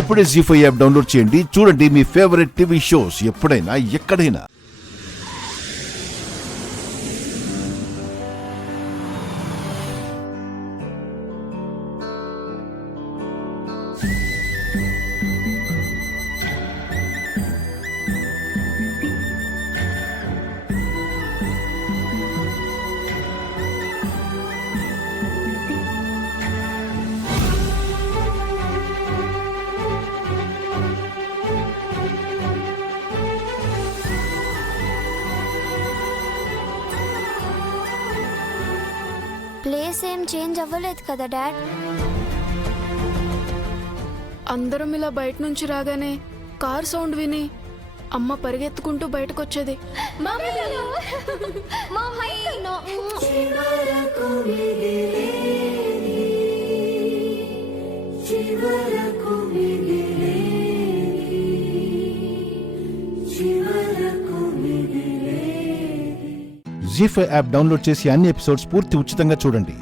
ఇప్పుడే జీ5 app download చేయండి. చూడండి మీ ఫేవరెట్ టీవీ షోస్ ఎప్పుడైనా ఎక్కడైనా. ప్లేస్ ఏం చేంజ్ అవ్వలేదు కదా డాడ్? అందరం ఇలా బయట నుంచి రాగానే కార్ సౌండ్ విని అమ్మ పరిగెత్తుకుంటూ బయటకొచ్చేది. జీ5 యాప్ డౌన్లోడ్ చేసి అన్ని ఎపిసోడ్స్ పూర్తి ఉచితంగా చూడండి.